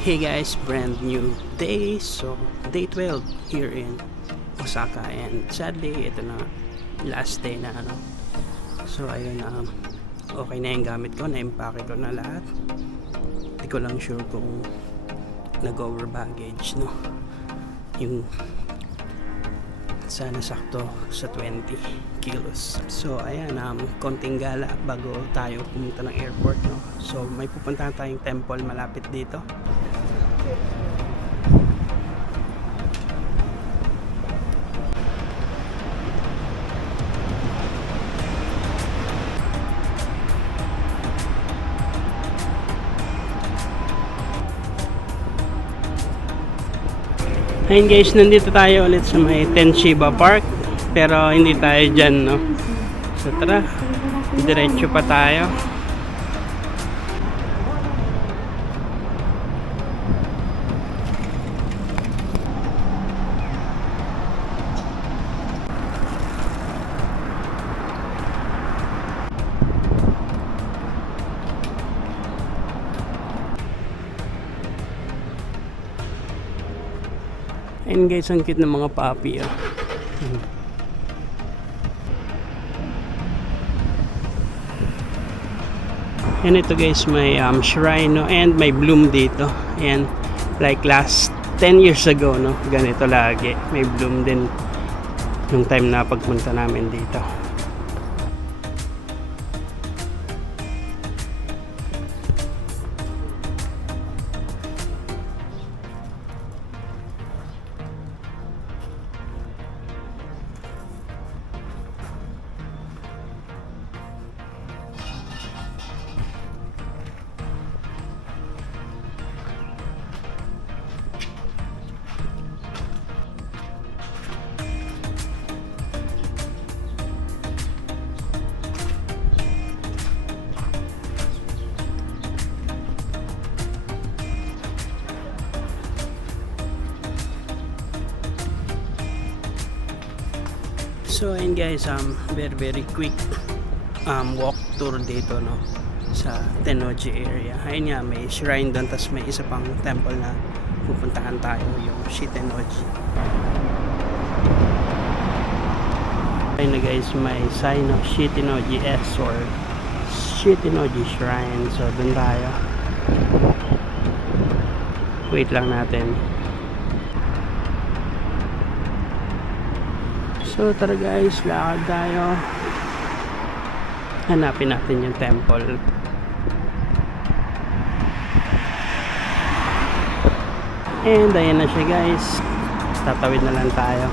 Hey guys, brand new day. So, day 12 here in Osaka, and sadly, ito na last day na So, ayun, okay na yung gamit ko, na-impake ko na lahat. Hindi ko lang sure kung nag-over baggage, yung sana sakto sa 20 kilos. So, ayan, konting gala bago tayo pumunta ng airport, So, may pupuntahan tayong temple malapit dito. Ayun guys, nandito tayo ulit sa may Tenshiba Park, pero hindi tayo dyan, So tara, diretso pa tayo. Ayun guys, ang cute ng mga puppy, Yan, ito guys, may shrine, and may bloom dito. Ayan, like last 10 years ago, ganito lagi. May bloom din nung time na pagpunta namin dito. So ayun guys, very quick walk tour dito, sa Tennoji area. Ayun nga, may shrine doon, tas may isa pang temple na pupuntahan tayo, yung Shitennoji. Ayun na guys, may sign of Shitennoji S or Shitennoji Shrine. So doon tayo. Wait lang natin. So tara guys, lakad tayo. Hanapin natin yung temple. And ayan na siya guys. Tatawid na lang tayo.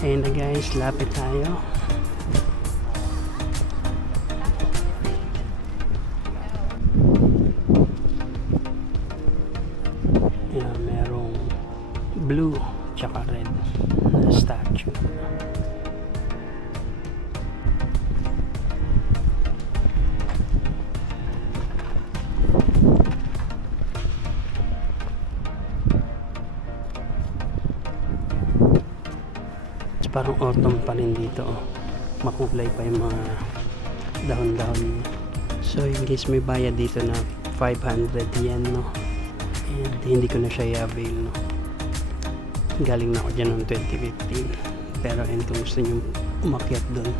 Ayan na guys, lapit tayo. Merong blue tsaka red na statue. Parang autumn pa rin dito, makulay pa yung mga dahon-dahon. So yung guys, may bayad dito na 500 yen, and hindi ko na siya i-avail, galing na ako dyan noong 2015. Pero and kung gusto nyo umakyat doon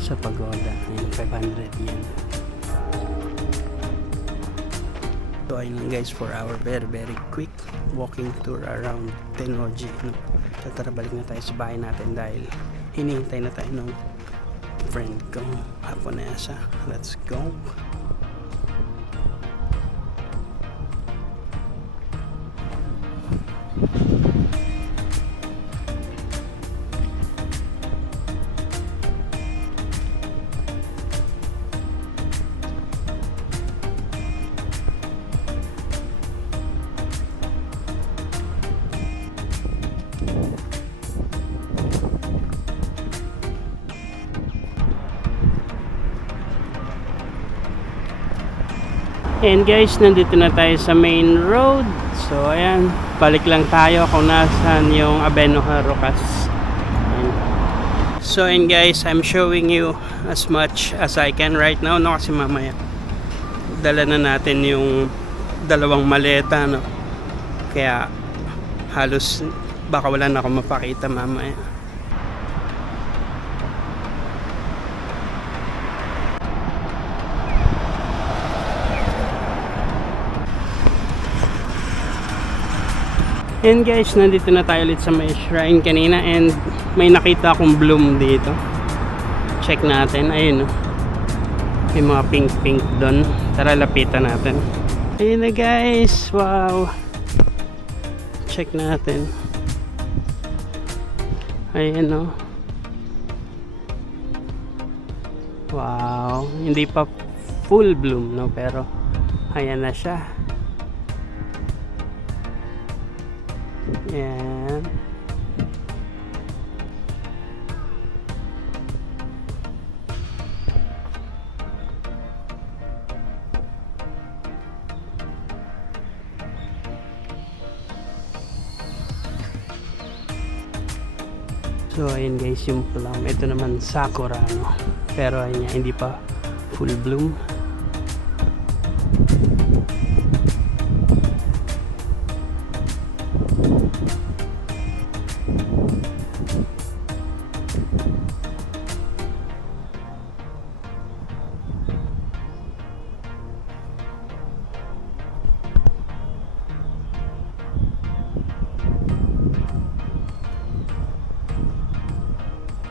sa pagoda, ayun, 500 yen. So ayun lang guys, for our very quick walking tour around Tennoji, So tara, balik na tayo sa bahay natin dahil hinihintay na tayo ng friend ko, Haponesa. Let's go. And guys, nandito na tayo sa main road. So ayan, balik lang tayo kung nasaan yung Abenoja Rocas. Ayan. So and guys, I'm showing you as much as I can right now, no, kasi mamaya dala na natin yung dalawang maleta, no, kaya halos baka wala na akong mapakita mamaya. And guys, nandito na tayo ulit sa may shrine kanina and may nakita akong bloom dito. Check natin, ayun, no, may mga pink pink doon. Tara, lapitan natin. Ayun na guys, wow, check natin. Ayun, no, wow, hindi pa full bloom, no, pero ayan na siya. Ayan. So ayun guys, yung plum. Ito naman sakura, no? Pero ayun nga, hindi pa full bloom.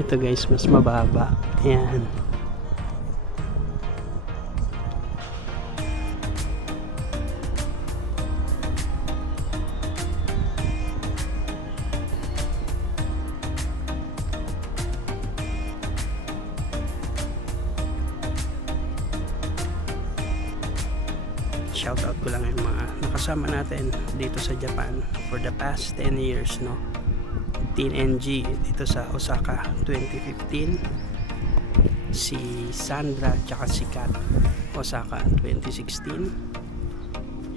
Ito guys, mas mababa. Ayan. Shoutout ko lang yung mga nakasama natin dito sa Japan for the past 10 years, no? Teen NG dito sa Osaka 2015, si Sandra tsaka si Kat Osaka 2016,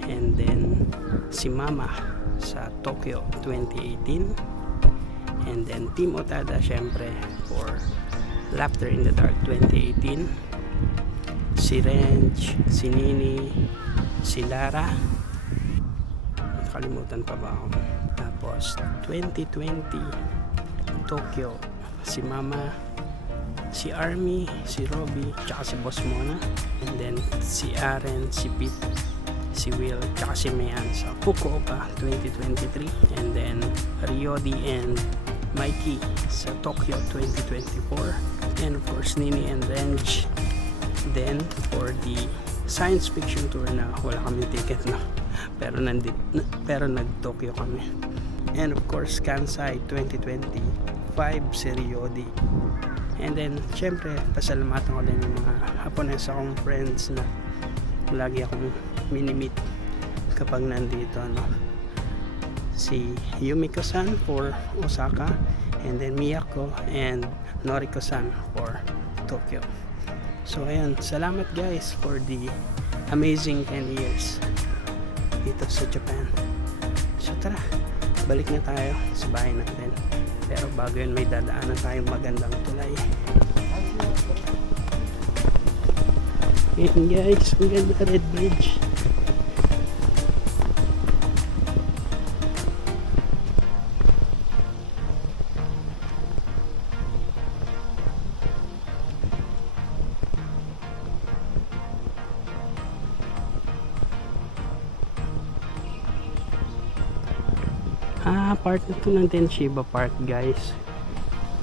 and then si Mama sa Tokyo 2018, and then Team Otada syempre for Laughter in the Dark 2018, si Renj, si Nini, si Lara, nakalimutan pa ba ako? Tapos 2020 Tokyo, si Mama, si Army, si Robby, tsaka si Boss Mona, and then si Aren, si Pete, si Will, tsaka si Mayan sa Fukuoka 2023, and then Ryodi and Mikey sa Tokyo 2024, and of course Nini and Renj. Then for the science fiction tour na wala kaming ticket, no, pero nag-Tokyo kami. And of course Kansai 2025, si Ryodi. And then syempre pasalamatan ko din yung mga Haponesa kong friends na lagi akong mini-meet kapag nandito, no, si Yumiko-san for Osaka, and then Miyako and Noriko-san for Tokyo. So ayan, salamat guys for the amazing 10 years dito sa Japan. So tara, balik na tayo sa bahay natin. Pero bago yun, may dadaanan tayong magandang tulay. Ayan guys, ang ganda, Red Bridge. Part na to ng Tenshiba Park guys.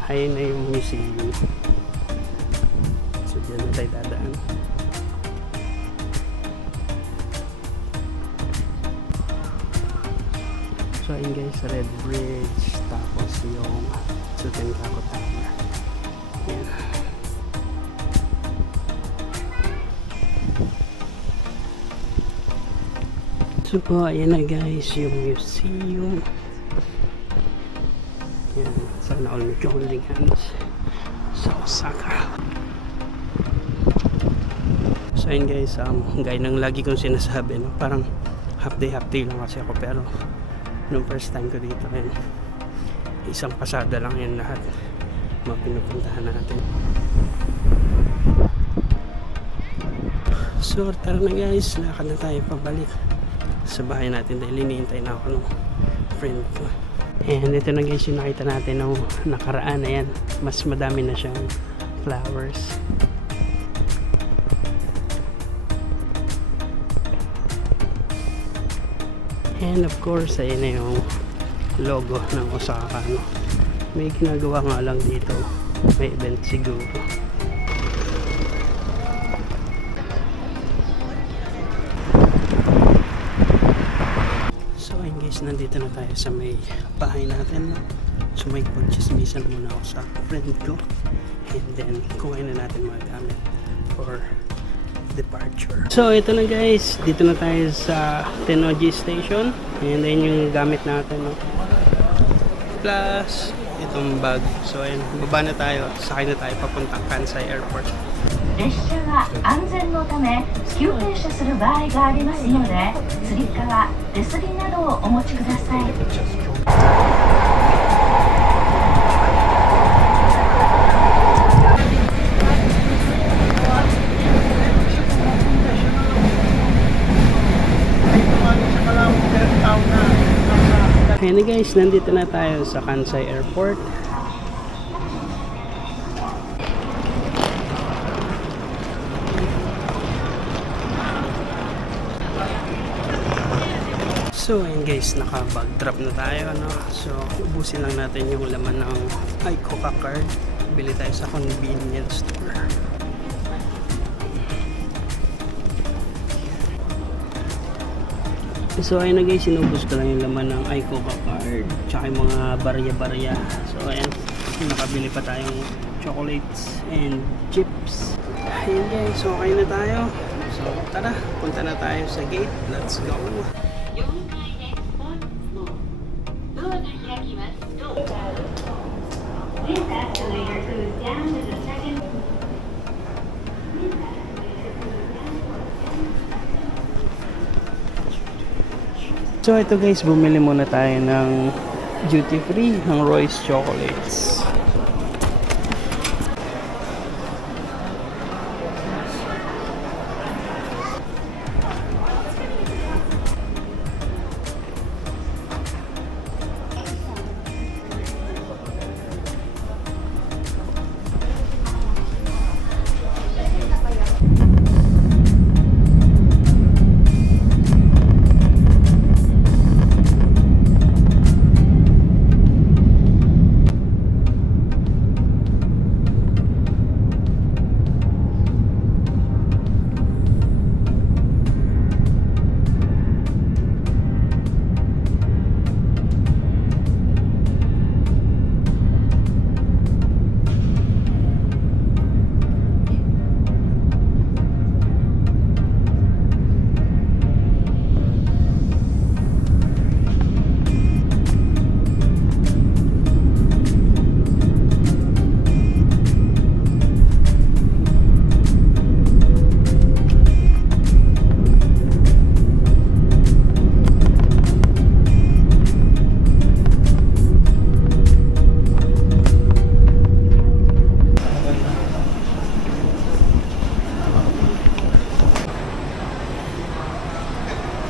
Ayun na yung museum. So dyan na tayo dadaan. So ayun guys, Red Bridge, tapos yung Tsutenkaku Tower. Ayan. So ayan na guys yung museum. Yan, sana all medyo holding hands sa Osaka. So ayun guys, gaya ng lagi kong sinasabi, no, parang half day lang kasi ako, pero nung first time ko dito. And isang pasada lang yan lahat mga pinupuntahan natin. So tara na guys, lakad na tayo pabalik sa bahay natin dahil hinihintay na ako ng friend ko. And ito na guys yung nakita natin nung nakaraan. Ayan, mas madami na siyang flowers. And of course, ayun na yung logo ng Osaka, no? May ginagawa nga lang dito. May event siguro. So ayun guys, nandito na tayo sa may bahay natin, no? So may pagchismisan muna ako sa friend ko. And then, kuhain na natin mga gamit for departure. So ito na guys, dito na tayo sa Tennoji Station. And then yung gamit natin, no? Plus itong bag. So ayun, baba na tayo, sakay na tayo papuntang Kansai Airport. 列車は安全のため急停車する場合がありますので、つり革、手すりなどをお持ちください。Ayan na guys, nandito na tayo sa Kansai Airport. So ayun guys, naka-bag drop na tayo, no? So ubusin lang natin yung laman ng iCoca card. Bili tayo sa convenience store. So ayun na guys, sinubos ko lang yung laman ng iCoca card tsaka yung mga barya-barya. So ayan, nakabili pa tayong chocolates and chips. Ayun guys, so okay na tayo. So tara, punta na tayo sa gate. Let's go. So ito guys, bumili muna tayo ng duty free ng Royce Chocolates.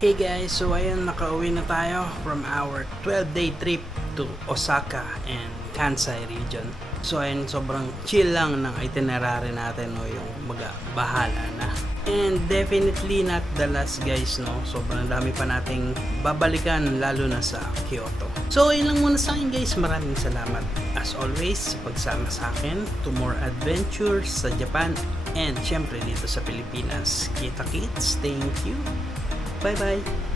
Hey guys, so ayun, nakauwi na tayo from our 12-day trip to Osaka and Kansai region. So ayun, sobrang chill lang ng itinerary natin, no, yung bahala na. And definitely not the last guys, no. Sobrang dami pa nating babalikan, lalo na sa Kyoto. So ayun lang muna sa akin guys, maraming salamat as always pagsama sa akin to more adventures sa Japan and syempre dito sa Pilipinas. Kita kits, thank you. Bye bye.